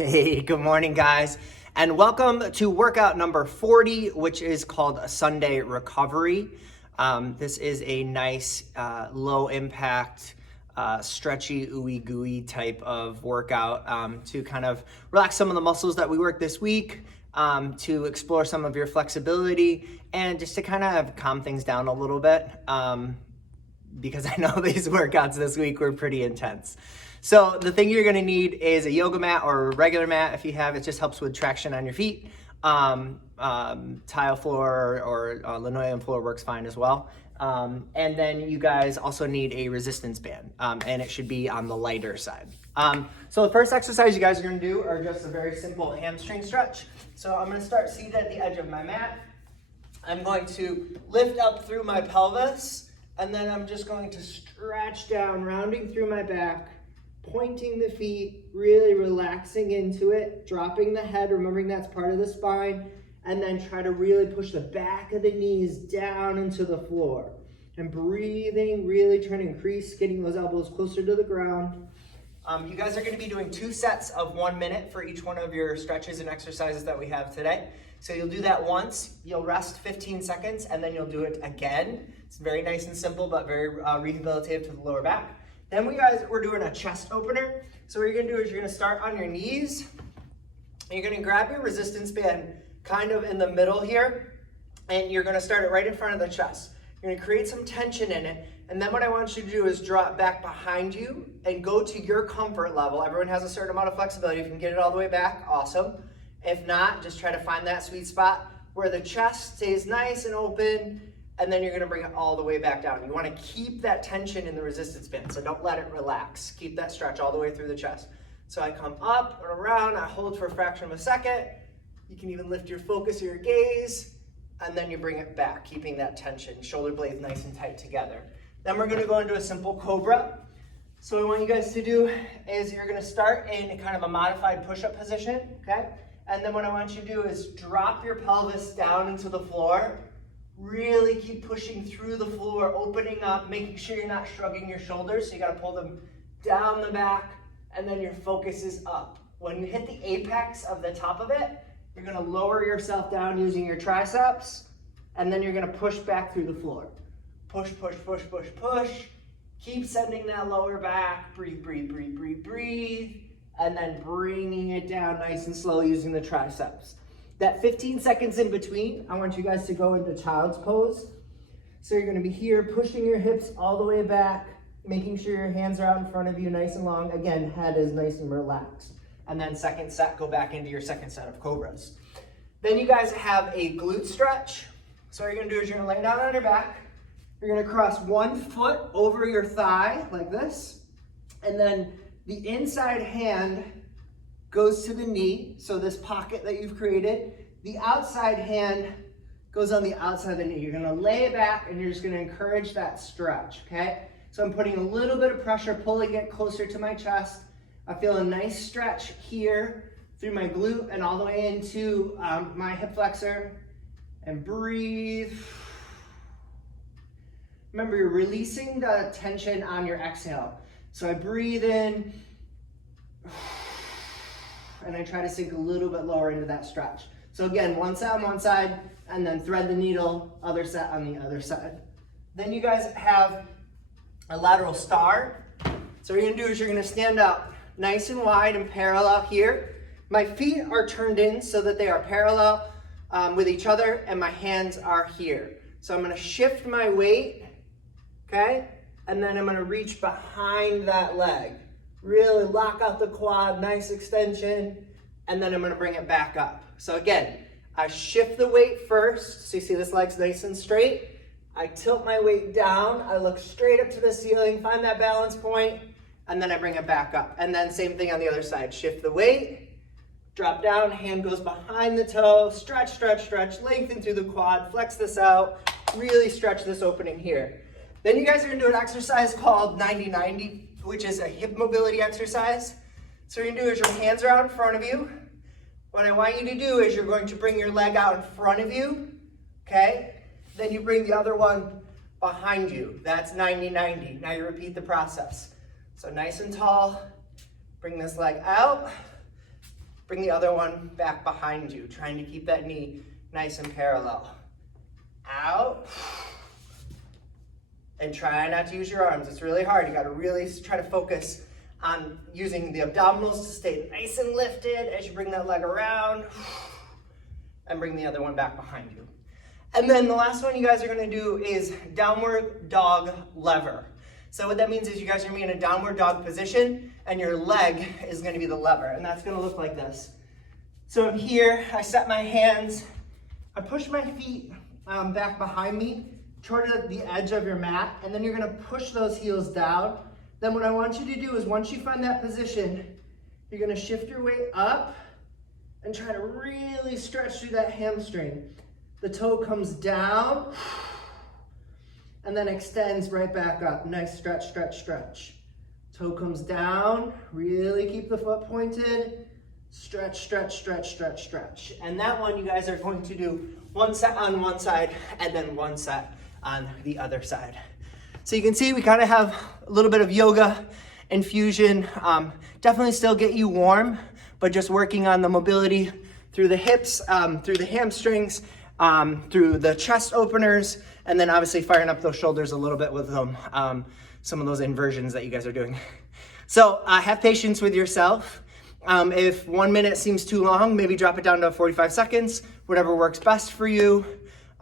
Hey, good morning, guys, and welcome to workout number 40, which is called a Sunday recovery. This is a nice, low impact, stretchy, ooey gooey type of workout to kind of relax some of the muscles that we worked this week, to explore some of your flexibility, and just to kind of calm things down a little bit. Because I know these workouts this week were pretty intense. So the thing you're gonna need is a yoga mat or a regular mat. If you have, it just helps with traction on your feet. Tile floor or linoleum floor works fine as well. And then you guys also need a resistance band, and it should be on the lighter side. So the first exercise you guys are gonna do are just a very simple hamstring stretch. So I'm gonna start seated at the edge of my mat. I'm going to lift up through my pelvis, and then I'm just going to stretch down, rounding through my back, pointing the feet, really relaxing into it, dropping the head, remembering that's part of the spine, and then try to really push the back of the knees down into the floor. And breathing, really trying to increase, getting those elbows closer to the ground. You guys are going to be doing 2 sets of 1 minute for each one of your stretches and exercises that we have today. So you'll do that once, you'll rest 15 seconds, and then you'll do it again. It's very nice and simple, but very rehabilitative to the lower back. Then we're doing a chest opener. So what you're gonna do is you're gonna start on your knees, and you're gonna grab your resistance band kind of in the middle here, and you're gonna start it right in front of the chest. You're gonna create some tension in it, and then what I want you to do is draw it back behind you and go to your comfort level. Everyone has a certain amount of flexibility. If you can get it all the way back, awesome. If not, just try to find that sweet spot where the chest stays nice and open, and then you're gonna bring it all the way back down. You wanna keep that tension in the resistance band, so don't let it relax. Keep that stretch all the way through the chest. So I come up and around, I hold for a fraction of a second. You can even lift your focus or your gaze, and then you bring it back, keeping that tension, shoulder blades nice and tight together. Then we're gonna go into a simple cobra. So what I want you guys to do is you're gonna start in kind of a modified push-up position, okay? And then what I want you to do is drop your pelvis down into the floor. Really keep pushing through the floor, opening up, making sure you're not shrugging your shoulders. So you gotta pull them down the back, and then your focus is up. When you hit the apex of the top of it, you're gonna lower yourself down using your triceps, and then you're gonna push back through the floor. Push, push, push, push, push. Keep sending that lower back. Breathe, breathe, breathe, breathe, breathe. And then bringing it down nice and slow using the triceps. That 15 seconds in between, I want you guys to go into child's pose. So you're gonna be here, pushing your hips all the way back, making sure your hands are out in front of you nice and long. Again, head is nice and relaxed. And then second set, go back into your second set of cobras. Then you guys have a glute stretch. So what you're gonna do is you're gonna lay down on your back. You're gonna cross one foot over your thigh like this. And then the inside hand goes to the knee, so this pocket that you've created. The outside hand goes on the outside of the knee. You're gonna lay it back and you're just gonna encourage that stretch, okay? So I'm putting a little bit of pressure, pulling it closer to my chest. I feel a nice stretch here through my glute and all the way into my hip flexor. And breathe. Remember, you're releasing the tension on your exhale. So I breathe in, and I try to sink a little bit lower into that stretch. So again, one set on one side, and then thread the needle, other set on the other side. Then you guys have a lateral star. So what you're gonna do is you're gonna stand up nice and wide and parallel here. My feet are turned in so that they are parallel with each other, and my hands are here. So I'm gonna shift my weight, okay? And then I'm gonna reach behind that leg. Really lock out the quad, nice extension, and then I'm gonna bring it back up. So again, I shift the weight first, so you see this leg's nice and straight. I tilt my weight down, I look straight up to the ceiling, find that balance point, and then I bring it back up. And then same thing on the other side, shift the weight, drop down, hand goes behind the toe, stretch, stretch, stretch, lengthen through the quad, flex this out, really stretch this opening here. Then you guys are gonna do an exercise called 90-90, which is a hip mobility exercise. So what you're gonna do is your hands are out in front of you. What I want you to do is you're going to bring your leg out in front of you, okay? Then you bring the other one behind you. That's 90-90. Now you repeat the process. So nice and tall, bring this leg out, Bring the other one back behind you, trying to keep that knee nice and parallel. Out. And try not to use your arms. It's really hard. You gotta really try to focus on using the abdominals to stay nice and lifted as you bring that leg around. And bring the other one back behind you. And then the last one you guys are gonna do is downward dog lever. So what that means is you guys are gonna be in a downward dog position and your leg is gonna be the lever. And that's gonna look like this. So I'm here, I set my hands, I push my feet back behind me toward the edge of your mat, and then you're gonna push those heels down. Then what I want you to do is once you find that position, you're gonna shift your weight up and try to really stretch through that hamstring. The toe comes down and then extends right back up. Nice stretch, stretch, stretch. Toe comes down, really keep the foot pointed. Stretch, stretch, stretch, stretch, stretch. And that one you guys are going to do one set on one side and then one set on the other side. So you can see we kind of have a little bit of yoga infusion. Definitely still get you warm, but just working on the mobility through the hips, through the hamstrings, through the chest openers, and then obviously firing up those shoulders a little bit with some of those inversions that you guys are doing. So have patience with yourself. If 1 minute seems too long, maybe drop it down to 45 seconds, whatever works best for you.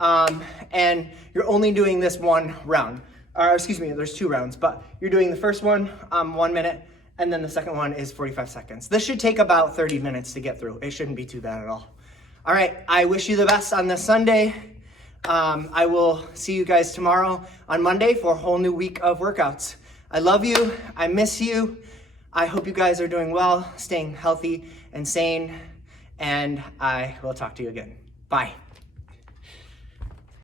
And you're only doing this one round. Or excuse me, there's 2 rounds, but you're doing the first one 1 minute, and then the second one is 45 seconds. This should take about 30 minutes to get through. It shouldn't be too bad at all. All right, I wish you the best on this Sunday. I will see you guys tomorrow on Monday for a whole new week of workouts. I love you, I miss you. I hope you guys are doing well, staying healthy and sane, and I will talk to you again. Bye.